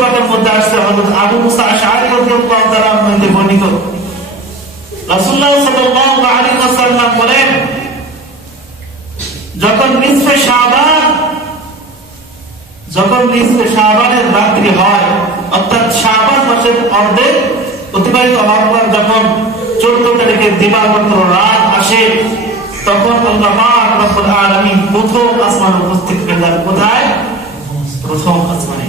পাকের মধ্যে আসছে হযরত আবু মুসা আশআরী রাদিয়াল্লাহু তাআলা হতে বর্ণিত। রাসূলুল্লাহ সাল্লাল্লাহু আলাইহি ওয়াসাল্লাম বলেন, যখন নিসফে শাবান, যখন নিসফে শাবানের রাত্রি হয়, অর্থাৎ শাবান মাসের অর্ধেক অতিবাহিত হওয়ার পর যখন চোদ্দ তারিখের দিবাগত রাত আসে, তখন আল্লাহ রব্বুল আলামিন প্রথম আসমান উপস্থিত কোথায়? প্রথম আসমানে।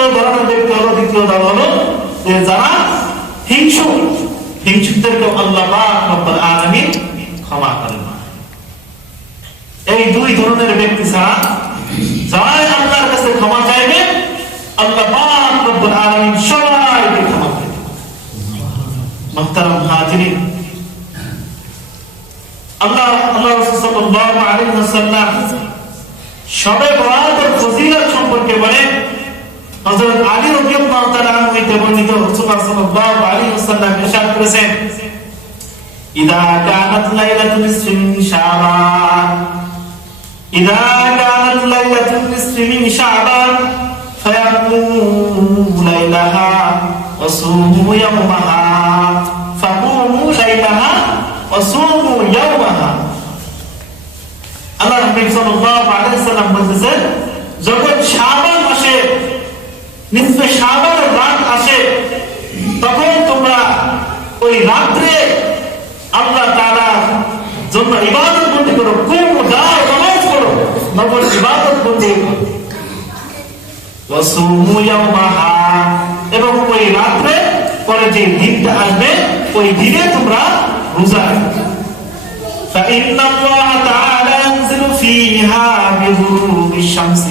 দ্বিতীয় ধরনের ব্যক্তি হলো দ্বিতীয় দল যে যারা হিংসু হিংসুকদেরকে আল্লাহ আলামিন ক্ষমা করেন এই দুই ধরনের ব্যক্তি ছাড়া যারাই আল্লাহর কাছে ক্ষমা চাইবে, আল্লাহ রব্বুল আলামিন সবাইকে ক্ষমা করে মুহতারাম হাজিরিন, আল্লাহ আল্লাহ রাসূল সাল্লাল্লাহু আলাইহি ওয়াসাল্লাম সবে বরাতের ফজিলত সম্পর্কে বলেন হযরত আলী রাদিয়াল্লাহু তাআলা আনহু হইতে বর্ণিত রাসূলুল্লাহ সাল্লাল্লাহু আলাইহি ওয়াসাল্লাম ইরশাদ করেছেন ইদা কানাত লাইলাতুল নিসফি মিন শাবান ইদা কানাত লাইলাতুল নিসফি মিন শাবান ফায়াকুমু লাইলাহা ওয়া সুমু ইয়াওমাহা ফাকুমু লাইলাহা ওয়া সুমু ইয়াওমাহা আল্লাহ নবী সাল্লাল্লাহু আলাইহি ওয়াসাল্লাম বলতেছেন যখন শাবান মাসে নিসফে শাবানের রাত আসে তখন তোমরা ওই রাত্রে আল্লাহ তাআলার জন্য ইবাদত বন্দি করো কুম দাও নামাজ পড়ো নবর ইবাদত বন্দি করো ওয়াসুমু ইয়াওমাহা এবং ওই রাত্রে পরে যে দিনটা আসবে ওই দিনে তোমরা রোজা রাখো فإن الله تعالى ينزل فيها بغروب الشمس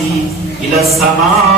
إلى السماء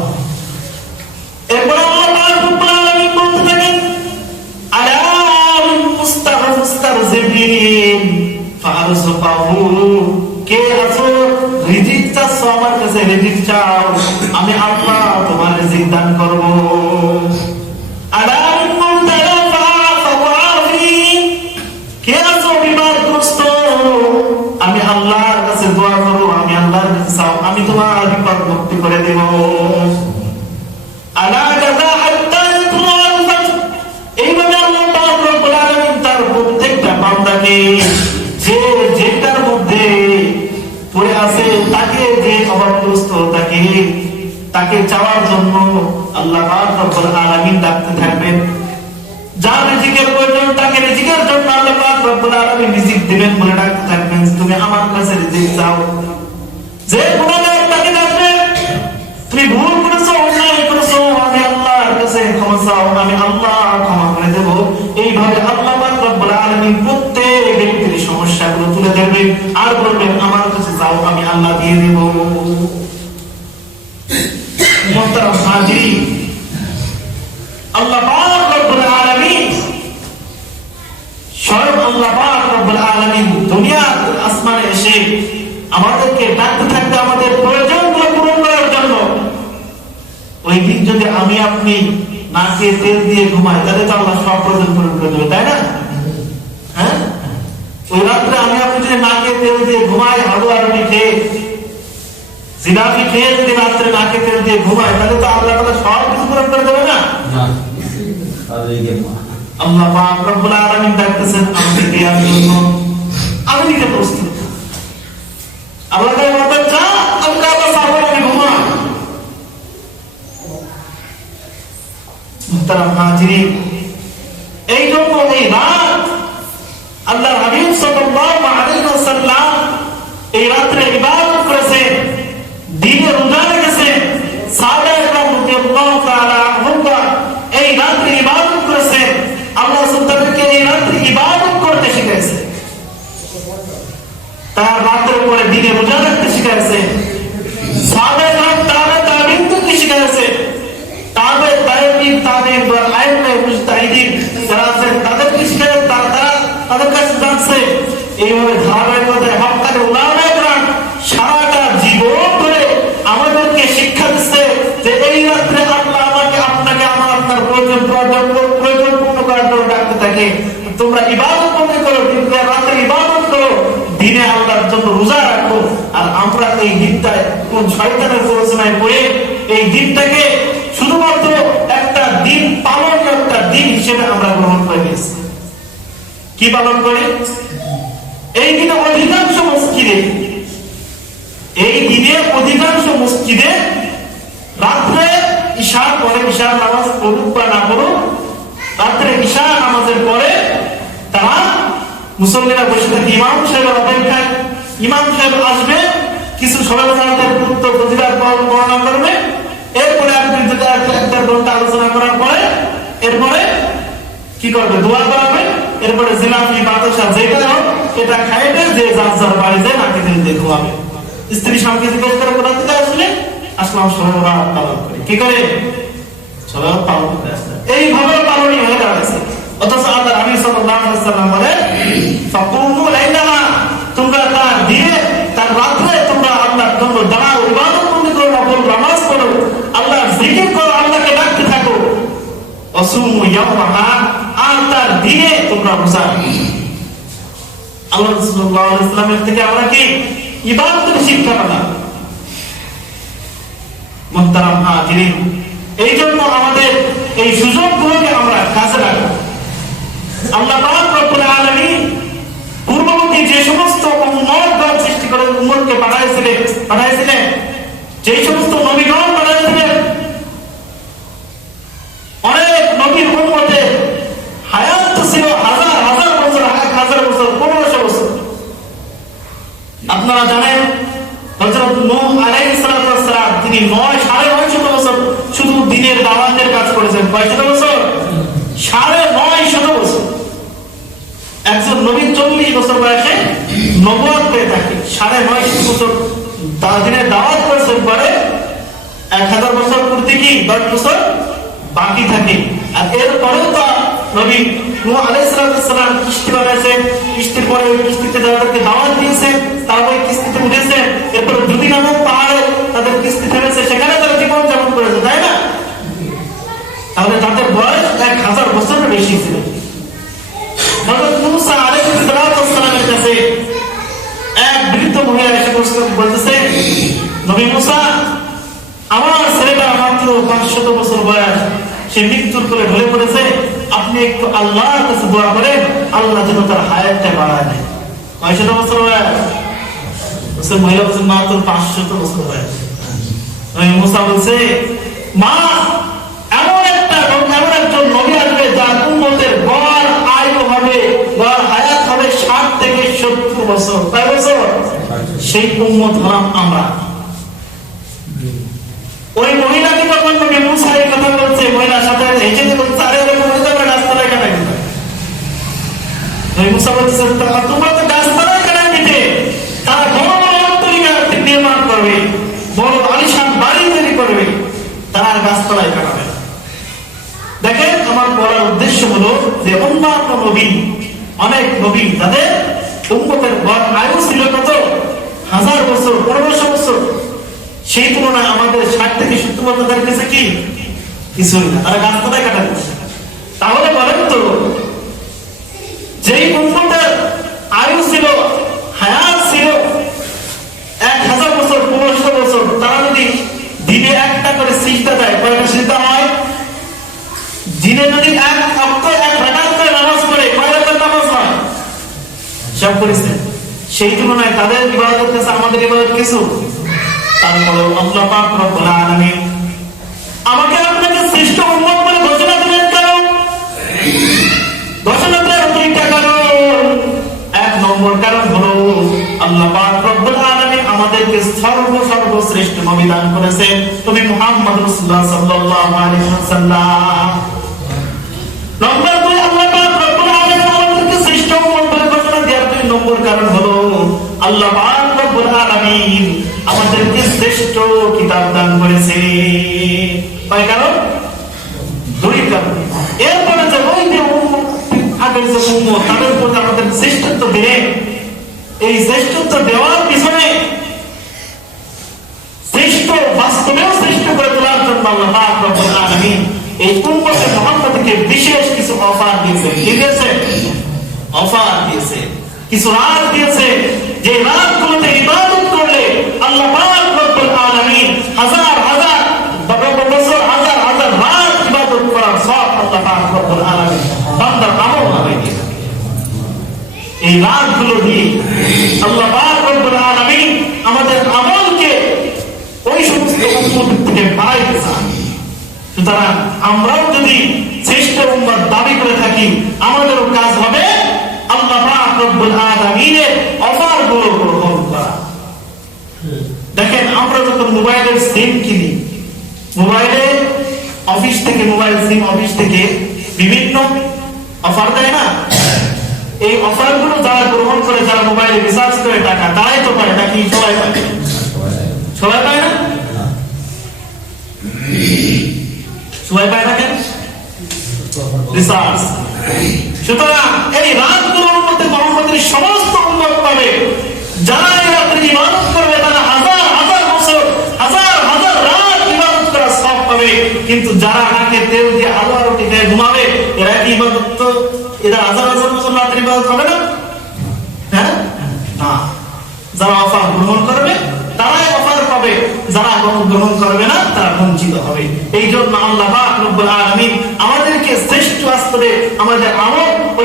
ফারজুকাহু কে আছো? রিজিক চাচ্ছ কাছে? রিজিক আমি আল্লাহ তোমার রিজিক দান করব। আল্লাহ রব্বুল আলামিন ডাকতে থাকবেন। যার রিজিকের প্রয়োজন, তাকে রিজিকের জন্য আল্লাহ রব্বুল আলামিন রিজিক দিবেন বলে ডাকতে থাকবেন। তুমি আমার কাছে রিজিক যে তাকে তুমি ভুল করেছ, অন্যায় করেছ, আমি আল্লাহর কাছে ক্ষমা চাও, আমি আল্লাহ ক্ষমা করে দেব। এইভাবে আল্লাহ রব্বুল আলামিন প্রত্যেক ব্যক্তির সমস্যাগুলো তুলে ধরবেন আর বলবেন, আমার কাছে যাও, আমি আল্লাহ দিয়ে দেব মোহতারাম হাজির আল্লাহ পাক রব্বুল আলামিন স্বয়ং আল্লাহ পাক রব্বুল আলামিন দুনিয়ার আসমানে এসে আমাদেরকে ডাকতে থাকতে আমাদের প্রয়োজনগুলো পূরণ করার জন্য ওই দিন যদি আমি আপনি নাকে তেল দিয়ে ঘুমাই তাহলে তো আল্লাহ সব প্রয়োজন পূরণ করে দেবে তাই না? হ্যাঁ? ওই রাত্রে আমি আপনি যদি নাকে তেল দিয়ে ঘুমাই হালুয়া রুটি খেয়ে জিলাপি খেয়ে যদি রাত্রে নাকে তেল দিয়ে ঘুমাই তাহলে তো আল্লাহ তাআলা সব কিছু পূরণ করে দেবে না? আল্লাহ পাক রব্বুল আলামিন ডাকতেছেন আমাকে আমি দিকে প্রস্তুত। আল্লাহ তাআলা বলতেন যা আমি আল্লাহ সাহাবা আমি ঘুমা মুহতারাম হাজিরিন। এই জন্য এই রাত আল্লাহ হাবিব সাল্লাল্লাহু আলাইহি ওয়াসাল্লাম এই রাত্রে ইবাদত করেছেন, দিনে রোজা রেখেছেন। সাহাবা একরাম রাদিয়াল্লাহু তাআলা আনহুরা এই রাত্রে ইবাদত করেছেন। আল্লাহ সুবহানাহু এই রাত্রে ইবাদত করতে শিখিয়েছেন। তার রাতের পরে দিনে রোজা রাখতে শিখিয়েছে সাহাবা একরাম তাবে তাবিন করতে শিখিয়েছে তাবে তাবিন তাবিন বা আইমে মুজতাহিদিন যারা আছেন তাদেরকে শিখিয়েছে তারা তারা তাদের কাছে জানছে এইভাবে ধারাবাহিকতায় হকানে উলামা একরাম সারাটা জীবন ধরে আমাদেরকে শিক্ষা দিচ্ছে যে এই রাত্রে আল্লাহ আমাকে আপনাকে আমার আপনার প্রয়োজন প্রয়োজন পূর্ণ করার জন্য ডাকতে থাকে। তোমরা ইবাদত মনে করো কিন্তু রাত্রে ইবাদত করো, দিনে আল্লাহর জন্য রোজা রাখো। আর আমরা এই দিনটায় কোন শয়তানের প্ররোচনায় পড়ে এই দিনটাকে শুধুমাত্র একটা দিন পালন, একটা দিন হিসেবে আমরা গ্রহণ করে নিয়েছি। কি পালন করে? এই দিনে অধিকাংশ মসজিদে, এই দিনে অধিকাংশ মসজিদে রাত্রে ঈশার পরে ঈশার নামাজ পড়ুক বা না পড়ুক, রাত্রে ঈশা নামাজের পরে তারা মুসল্লিরা বসে থাকে। ইমাম সাহেবের অপেক্ষায়, ইমাম সাহেব আসবে, কিছু সরকারের উত্তর, প্রতিবাদ বর্ণনা করবে এরপরে আপনি একটা ঘণ্টা আলোচনা করার পরে, এরপরে কি করবে? দোয়া করাবে। এরপরে জিলাপি, বাতাসা যেটা হোক এটা খাইবে যে যার যার বাড়ি যায় দিন দিয়ে ঘুমাবে। স্ত্রী স্বামীকে জিজ্ঞেস করে, কোথা থেকে আসলে? আসলাম সবাই পালন করে। কি করে? সবাই পালন করে আসলে এইভাবে পালনই হয়ে অথচ আল্লাহ নবী সাল্লাম বলে তোমরা তার দিনে তার রাত্রে তোমরা আল্লাহর জন্য দাঁড়াও, ইবাদত করো, নফল নামাজ পড়ো জিকির করো, আল্লাহকে ডাকতে থাকো। অসুমু ইয়াওমাহা আর তার দিনে তোমরা রোজা এই জন্য আমাদের এই আমরা পূর্ববর্তী যে সমস্ত সৃষ্টি করে উম্মতকে পাঠাইছিলেন পাঠাইছিলেন যে সমস্ত নবীগণ পাঠাইছিলেন অনেক নবীর উম্মতে হায়াত তো ছিল হাজার হাজার বছর এক হাজার বছর পনেরোশো বছর আপনারা জানেন হযরত নূহ আলাইহিস সালাম তিনি নয় সাড়ে নয় শত বছর শুধু দিনের দাওয়াতের কাজ করেছেন কয় শত বছর সাড়ে নয় শত বছর একজন নবী চল্লিশ বছর বয়সে নবুয়াত পেয়ে থাকে সাড়ে নয় শত বছর দিনের দাওয়াত করেছেন, পরে এক হাজার বছর পূর্তি কি, দশ বছর বাকি থাকে। আর এরপরেও তো নবী নূহ আলাইহিস সালাম কিস্তি বানাইছেন কিস্তির পরে ওই কিস্তিতে যাদেরকে দাওয়াত দিয়েছেন তারা ওই কিস্তিতে উঠেছেন এরপর দুদি নামক পাহাড়ে তাদের কিস্তি থেমেছে সেখানে তারা জীবন যাপন করেছে, তাই না? তাহলে তাদের বয়স এক হাজার বছরের বেশি ছিল হযরত মুসা আলাইহিস সালামের কাছে এক বৃদ্ধ বসে- বলতেছে? নবী মুসা, আমার ছেলেটা মাত্র পাঁচশত বছর বয়স। সে মৃত্যুর করে ঢলে পড়েছে। আপনি একটু আল্লাহর কাছে দোয়া করেন, আল্লাহ যেন তার হায়াতটা বাড়ায় দেয়। কয়শত বছর বয়স? মহিলা বলছে, মাত্র পাঁচশত বছর বয়স। নবী মুসা বলছে, মা এমন একটা এমন একজন নবী আসবে যার উম্মতের গড় আয়ু হবে গড় হায়াত হবে ষাট সত্তর বছর কয় বছর সেই উম্মত হলাম আমরা। ওই মহিলাকে যখন নবী মুসা কথা বলছে? মহিলার সাথে হেঁটে দিয়ে বলছে আরে এরকম হয়ে যাবে রাস্তায় কেন? নবী মুসা বলছে তোমরা তো গাছপালায় কেন দিতে তারা বড় বড় অট্টালিকা নির্মাণ করবে, বড় আলিশান বাড়ি তৈরি করবে, তারা আর গাছপালায় কাটাবে দেখেন, আমার বলার উদ্দেশ্য হলো যে অন্যান্য নবী, অনেক নবী তাদের উম্মতের গড় আয়ু ছিল কত? হাজার বছর, পনেরোশো বছর। সেই তুলনায় আমাদের ষাট থেকে সত্তর বছর কাছে কি? না। তারা কাটা দিচ্ছে তাহলে বলেন তো, যেই উম্মতের আয়ু ছিল, হায়াত ছিল এক হাজার বছর, পনেরোশো বছর, তারা যদি দিনে একটা করে সিজদা দেয় হয়? দিনে যদি এক হিসাব করেছেন। সেই তুলনায় তাদের ইবাদত কাছে আমাদের ইবাদত কিছু? তারপরে আল্লাহ পাক রব্বুল আলামিন আমাকে আপনাকে শ্রেষ্ঠ উম্মত বলে ঘোষণা দিলেন ঘোষণা দেওয়ার দুইটা কারণ। এক নম্বর কারণ হলো আল্লাহ পাক রব্বুল আলামিন আমাদেরকে সর্ব সর্ব শ্রেষ্ঠ দান করেছে তুমি মুহাম্মদ রাসূলুল্লাহ সাল্লাল্লাহু আলাইহি ওয়াসাল্লাম। আল্লাহ আমাদেরকে শ্রেষ্ঠ কিতাব দান করেছে। কয় কারণ? দুই কারণ। এরপরে যে ওই যে আগের যে উম্মত, তাদের উপর আমাদের শ্রেষ্ঠত্ব দিলেন এই শ্রেষ্ঠত্ব দেওয়ার পিছনে শ্রেষ্ঠ বাস্তবেও শ্রেষ্ঠ করে তোলার জন্য আল্লাহ রব্বুল আলামিন এই উম্মতে মুহাম্মদকে বিশেষ কিছু অফার দিয়েছে। কি দিয়েছে? অফার দিয়েছে। কিছু রাত দিয়েছে যে রাতগুলোতে ইবাদত করলে আল্লাহ রব্বুল আলামিন হাজার হাজার বছর হাজার হাজার রাত ইবাদত করার সব আল্লাহ রব্বুল আলামিন বান্দার আমল নামে। এই রাতগুলো দিয়ে আল্লাহ রব্বুল আলামিন আমাদের আমলকে ওই সমস্ত উম্মত থেকে বাড়াইতে চান সুতরাং আমরাও যদি শ্রেষ্ঠ উম্মত দাবি করে থাকি, আমাদেরও কাজ হবে আল্লাহ রব্বুল আলামিনের অফারগুলো গ্রহণ করা। দেখেন, আমরা যখন মোবাইলের সিম কিনি, মোবাইলে অফিস থেকে, মোবাইল সিম অফিস থেকে বিভিন্ন অফার দেয় না? এই অফারগুলো যারা গ্রহণ করে, যারা মোবাইলে রিচার্জ করে টাকা, তারাই তো পায়, নাকি সবাই পায়? সবাই পায় না? সবাই পায় না কেন? রিসার্চ সুতরাং এই রাতগুলোর মধ্যে মোহাম্মদের সমস্ত উন্নত পাবে। যারা এই রাত্রে ইবাদত করবে, তারা হাজার হাজার বছর, হাজার হাজার রাত ইবাদত করা সব পাবে। কিন্তু যারা নাকে তেল দিয়ে আলো রুটি খেয়ে ঘুমাবে, এরা কি ইবাদত তো এরা হাজার হাজার বছর রাত্রে ইবাদত হবে না? হ্যাঁ? না। যারা অফার গ্রহণ করবে, তারাই অফার পাবে। যারা গ্রহণ করবে না, তারা বঞ্চিত হবে। এই জন্য আল্লাহ আমাদেরকে শ্রেষ্ঠ আস্তরে আমাদের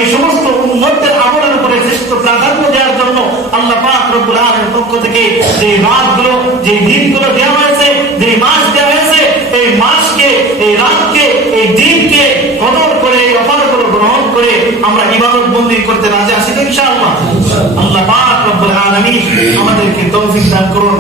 ওই সমস্ত উম্মতের আমলের উপরে শ্রেষ্ঠ প্রাধান্য দেওয়ার জন্য আল্লাহ পাক রব্বুল আলামিনের পক্ষ থেকে যে রাতগুলো যে দিনগুলো দেওয়া হয়েছে, যে মাস দেওয়া হয়েছে, এই মাসকে, এই রাতকে, এই দিনকে কদর করে, এই অফারগুলো গ্রহণ করে আমরা ইবাদত বন্দী করতে রাজি তো ইনশাআল্লাহ। আল্লাহ পাক রব্বুল আলামিন আমাদেরকে তৌফিক দান করুন।